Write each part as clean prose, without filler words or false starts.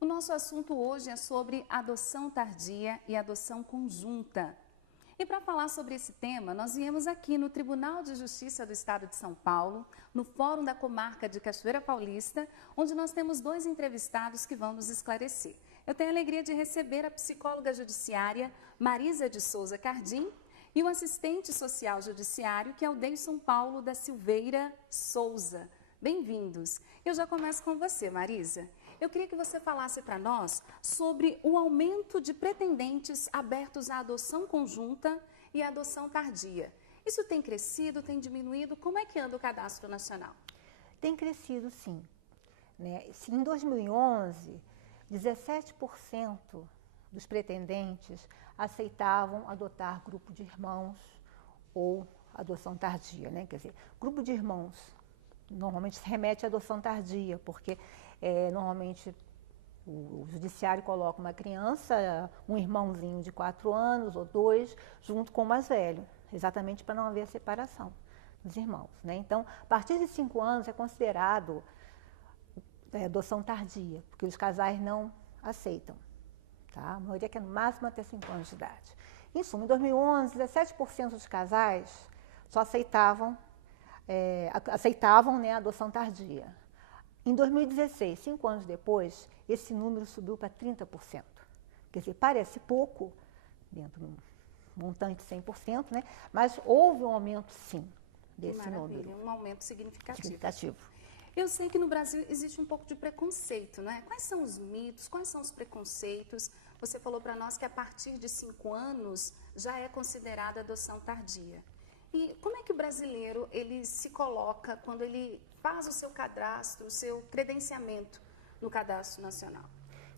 O nosso assunto hoje é sobre adoção tardia e adoção conjunta. E para falar sobre esse tema, nós viemos aqui no Tribunal de Justiça do Estado de São Paulo, no Fórum da Comarca de Cachoeira Paulista, onde nós temos dois entrevistados que vão nos esclarecer. Eu tenho a alegria de receber a psicóloga judiciária Marisa de Souza Cardim e o assistente social judiciário, que é o Deison Paulo da Silveira Souza. Bem-vindos. Eu já começo com você, Marisa. Eu queria que você falasse para nós sobre o aumento de pretendentes abertos à adoção conjunta e à adoção tardia. Isso tem crescido, tem diminuído? Como é que anda o Cadastro Nacional? Tem crescido, sim. Em 2011, 17% dos pretendentes aceitavam adotar grupo de irmãos ou adoção tardia. Quer dizer, grupo de irmãos normalmente se remete à adoção tardia, porque normalmente o judiciário coloca uma criança, um irmãozinho de 4 anos ou 2, junto com o mais velho, exatamente para não haver separação dos irmãos. Então, a partir de 5 anos é considerado adoção tardia, porque os casais não aceitam. Tá? A maioria quer no máximo até 5 anos de idade. Em suma, em 2011, 17% dos casais só aceitavam a adoção tardia. Em 2016, 5 anos depois, esse número subiu para 30%. Quer dizer, parece pouco, dentro de um montante de 100%, mas houve um aumento, sim, desse número. Um aumento significativo. Eu sei que no Brasil existe um pouco de preconceito, né? Quais são os mitos, quais são os preconceitos? Você falou para nós que a partir de 5 anos já é considerada adoção tardia. E como é que o brasileiro ele se coloca quando ele faz o seu cadastro, o seu credenciamento no Cadastro Nacional?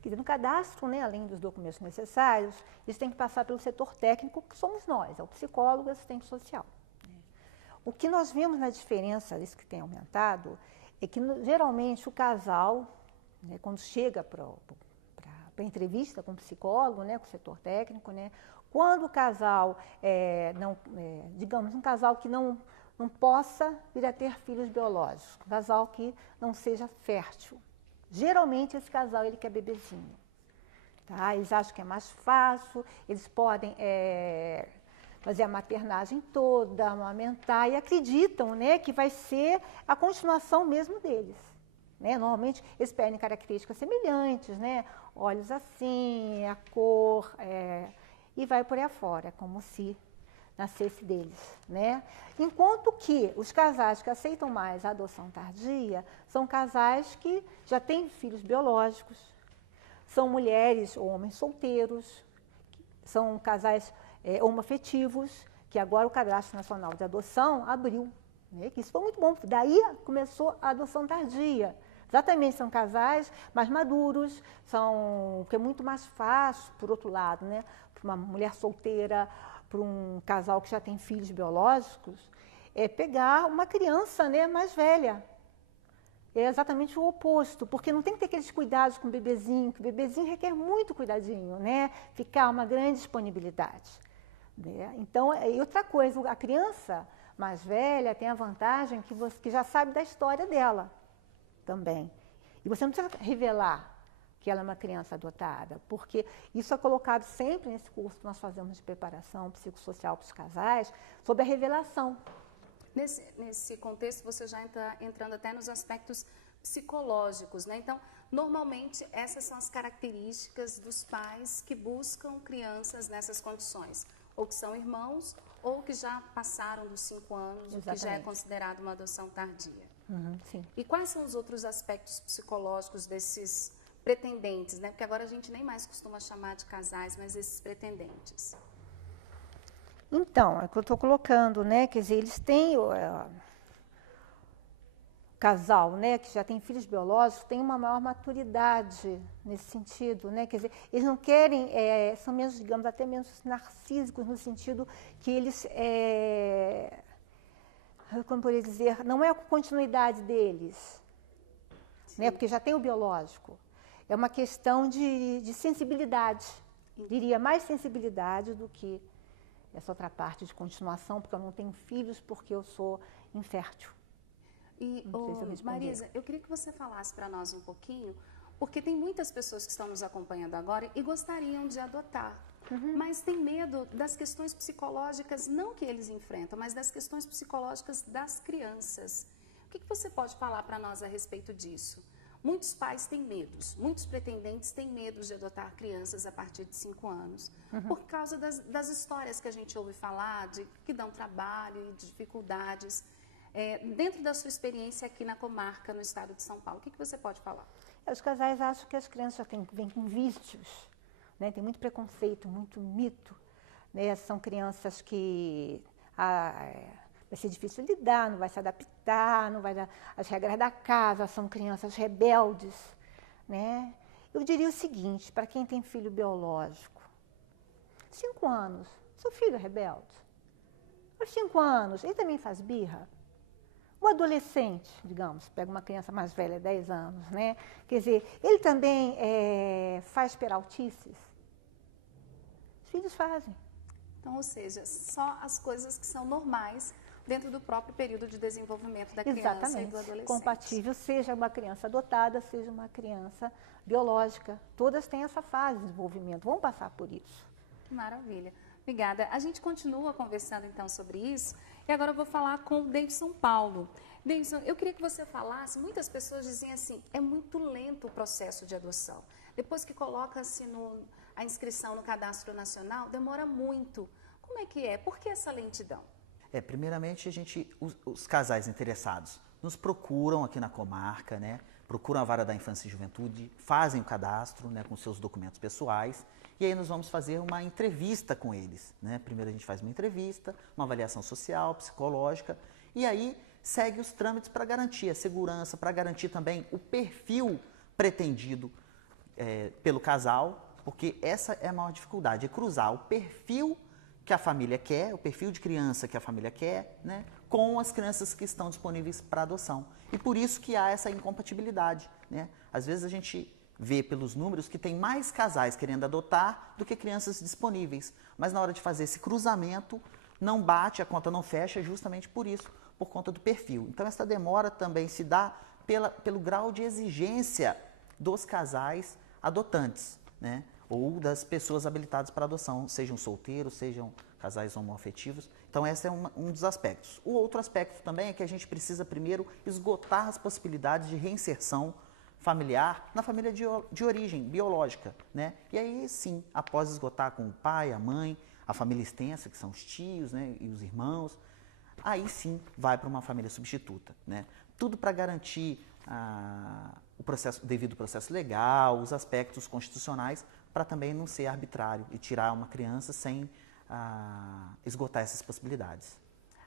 No cadastro, além dos documentos necessários, eles têm que passar pelo setor técnico, que somos nós, é o psicólogo e o assistente social. O que nós vimos na diferença, isso que tem aumentado, é que geralmente o casal, quando chega para a entrevista com o psicólogo, com o setor técnico, quando o casal, digamos, um casal que não possa vir a ter filhos biológicos, um casal que não seja fértil, geralmente esse casal ele quer bebezinho. Tá? Eles acham que é mais fácil, eles podem fazer a maternagem toda, amamentar e acreditam que vai ser a continuação mesmo deles. Normalmente eles pedem características semelhantes, olhos assim, a cor, e vai por aí afora, como se nascesse deles. Enquanto que os casais que aceitam mais a adoção tardia são casais que já têm filhos biológicos, são mulheres ou homens solteiros, são casais homoafetivos, que agora o Cadastro Nacional de Adoção abriu. Que isso foi muito bom, daí começou a adoção tardia. Exatamente, são casais mais maduros, que é muito mais fácil, por outro lado, para uma mulher solteira, para um casal que já tem filhos biológicos, pegar uma criança mais velha. É exatamente o oposto, porque não tem que ter aqueles cuidados com o bebezinho, que o bebezinho requer muito cuidadinho, ficar uma grande disponibilidade. Então, e outra coisa, a criança mais velha tem a vantagem que já sabe da história dela também. E você não precisa revelar que ela é uma criança adotada, porque isso é colocado sempre nesse curso que nós fazemos de preparação psicossocial para os casais, sobre a revelação. Nesse contexto, você já está entrando até nos aspectos psicológicos, Então, normalmente, essas são as características dos pais que buscam crianças nessas condições, ou que são irmãos, ou que já passaram dos 5 anos, o que já é considerado uma adoção tardia. Sim. E quais são os outros aspectos psicológicos desses pretendentes, Porque agora a gente nem mais costuma chamar de casais, mas esses pretendentes. Então, é o que eu estou colocando, quer dizer, eles têm o casal, que já tem filhos biológicos, tem uma maior maturidade nesse sentido, quer dizer, eles não querem, são menos, digamos, até menos narcísicos no sentido que eles, como poderia dizer, não é a continuidade deles, porque já tem o biológico. É uma questão de sensibilidade, diria mais sensibilidade do que essa outra parte de continuação, porque eu não tenho filhos, porque eu sou infértil. E, Marisa, eu queria que você falasse para nós um pouquinho Porque tem muitas pessoas que estão nos acompanhando agora e gostariam de adotar. Mas tem medo das questões psicológicas, não que eles enfrentam, mas das questões psicológicas das crianças. O que você pode falar para nós a respeito disso? Muitos pais têm medos, muitos pretendentes têm medo de adotar crianças a partir de 5 anos, por causa das histórias que a gente ouve falar, que dão trabalho e dificuldades. Dentro da sua experiência aqui na comarca, no estado de São Paulo, o que você pode falar? Os casais acham que as crianças vêm com vícios, né? Tem muito preconceito, muito mito, né? São crianças que vai ser difícil lidar, não vai se adaptar, não vai dar as regras da casa, são crianças rebeldes, né? Eu diria o seguinte, para quem tem filho biológico, 5 anos, seu filho é rebelde. Aos 5 anos, ele também faz birra. O adolescente, digamos, pega uma criança mais velha, 10 anos, né? Quer dizer, ele também faz peraltices? Os filhos fazem. Então, ou seja, só as coisas que são normais dentro do próprio período de desenvolvimento da criança e do adolescente. Compatível, seja uma criança adotada, seja uma criança biológica. Todas têm essa fase de desenvolvimento, vão passar por isso. Que maravilha. Obrigada. A gente continua conversando então sobre isso e agora eu vou falar com o Davidson Paulo. Davidson, eu queria que você falasse, muitas pessoas dizem assim, é muito lento o processo de adoção. Depois que coloca-se a inscrição no Cadastro Nacional, demora muito. Como é que é? Por que essa lentidão? Primeiramente, os casais interessados nos procuram aqui na comarca, né? Procuram a Vara da Infância e Juventude, fazem o cadastro, né, com seus documentos pessoais e aí nós vamos fazer uma entrevista com eles, né? Primeiro a gente faz uma entrevista, uma avaliação social, psicológica e aí segue os trâmites para garantir a segurança, para garantir também o perfil pretendido pelo casal, porque essa é a maior dificuldade, é cruzar o perfil que a família quer, o perfil de criança que a família quer, né, com as crianças que estão disponíveis para adoção. E por isso que há essa incompatibilidade, né? Às vezes a gente vê pelos números que tem mais casais querendo adotar do que crianças disponíveis, mas na hora de fazer esse cruzamento não bate, a conta não fecha justamente por isso, por conta do perfil. Então essa demora também se dá pelo grau de exigência dos casais adotantes, né? Ou das pessoas habilitadas para adoção, sejam solteiros, sejam casais homoafetivos. Então, esse é um dos aspectos. O outro aspecto também é que a gente precisa primeiro esgotar as possibilidades de reinserção familiar na família de origem biológica, né? E aí, sim, após esgotar com o pai, a mãe, a família extensa, que são os tios, né, e os irmãos, aí sim vai para uma família substituta, né? Tudo para garantir o devido processo legal, os aspectos constitucionais, para também não ser arbitrário e tirar uma criança sem esgotar essas possibilidades.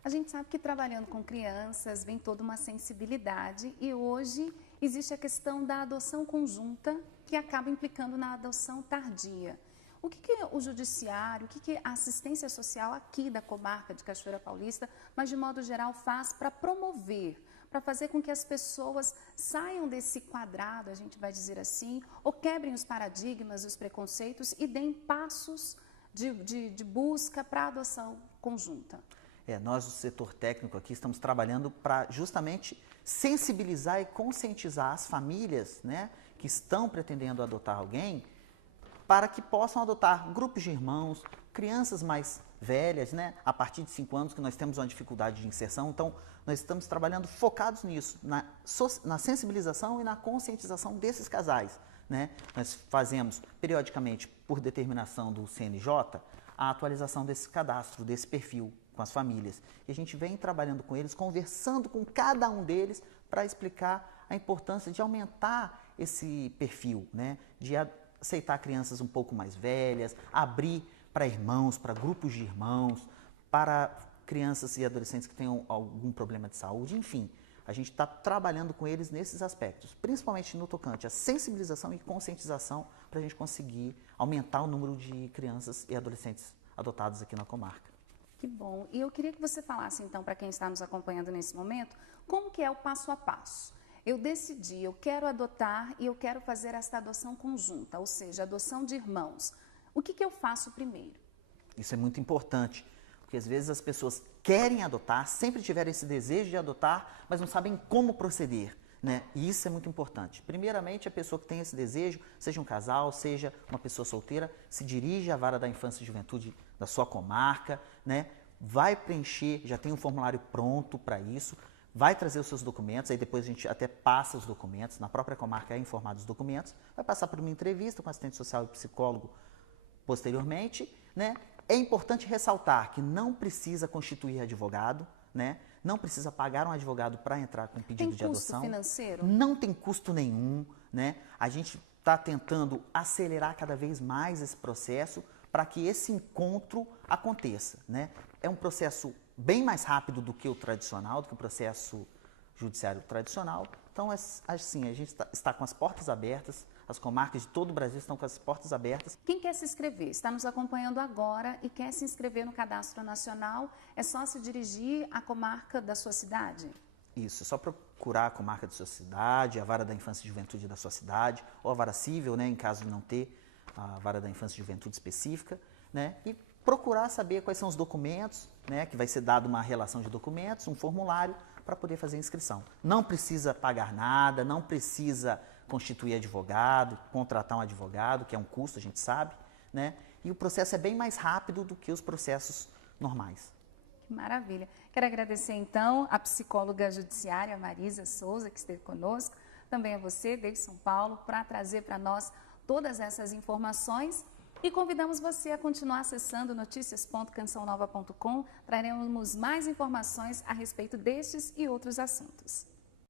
A gente sabe que trabalhando com crianças vem toda uma sensibilidade e hoje existe a questão da adoção conjunta que acaba implicando na adoção tardia. O que o judiciário, o que a assistência social aqui da comarca de Cachoeira Paulista, mas de modo geral faz para promover, para fazer com que as pessoas saiam desse quadrado, a gente vai dizer assim, ou quebrem os paradigmas, os preconceitos e deem passos de busca para a adoção conjunta? Nós, do setor técnico aqui, estamos trabalhando para justamente sensibilizar e conscientizar as famílias, né, que estão pretendendo adotar alguém, para que possam adotar grupos de irmãos, crianças mais velhas, né, a partir de 5 anos, que nós temos uma dificuldade de inserção. Então, nós estamos trabalhando focados nisso, na sensibilização e na conscientização desses casais, né? Nós fazemos, periodicamente, por determinação do CNJ, a atualização desse cadastro, desse perfil com as famílias. E a gente vem trabalhando com eles, conversando com cada um deles para explicar a importância de aumentar esse perfil, né? De aceitar crianças um pouco mais velhas, abrir para irmãos, para grupos de irmãos, para crianças e adolescentes que tenham algum problema de saúde, enfim. A gente está trabalhando com eles nesses aspectos, principalmente no tocante à sensibilização e conscientização, para a gente conseguir aumentar o número de crianças e adolescentes adotados aqui na comarca. Que bom. E eu queria que você falasse, então, para quem está nos acompanhando nesse momento, como que é o passo a passo? Eu decidi, eu quero adotar e eu quero fazer essa adoção conjunta, ou seja, adoção de irmãos. O que eu faço primeiro? Isso é muito importante, porque às vezes as pessoas querem adotar, sempre tiveram esse desejo de adotar, mas não sabem como proceder, né? E isso é muito importante. Primeiramente, a pessoa que tem esse desejo, seja um casal, seja uma pessoa solteira, se dirige à vara da infância e juventude da sua comarca, né? Vai preencher, já tem um formulário pronto para isso, vai trazer os seus documentos, aí depois a gente até passa os documentos, na própria comarca é informado os documentos, vai passar por uma entrevista com assistente social e psicólogo posteriormente, né? É importante ressaltar que não precisa constituir advogado, né? Não precisa pagar um advogado para entrar com pedido de adoção. Tem custo financeiro? Não tem custo nenhum, né? A gente está tentando acelerar cada vez mais esse processo para que esse encontro aconteça, né? É um processo bem mais rápido do que o tradicional, do que o processo judiciário tradicional. Então, assim, a gente está com as portas abertas, as comarcas de todo o Brasil estão com as portas abertas. Quem quer se inscrever, está nos acompanhando agora e quer se inscrever no Cadastro Nacional, é só se dirigir à comarca da sua cidade? Isso, é só procurar a comarca da sua cidade, a vara da infância e juventude da sua cidade, ou a vara civil, né, em caso de não ter a vara da infância e juventude específica, né, e procurar saber quais são os documentos, né, que vai ser dado uma relação de documentos, um formulário para poder fazer a inscrição. Não precisa pagar nada, não precisa constituir advogado, contratar um advogado, que é um custo, a gente sabe, né, e o processo é bem mais rápido do que os processos normais. Que maravilha. Quero agradecer, então, a psicóloga judiciária Marisa Souza, que esteve conosco, também a você, Davidson Paulo, para trazer para nós todas essas informações. E convidamos você a continuar acessando noticias.cançãonova.com. Traremos mais informações a respeito destes e outros assuntos.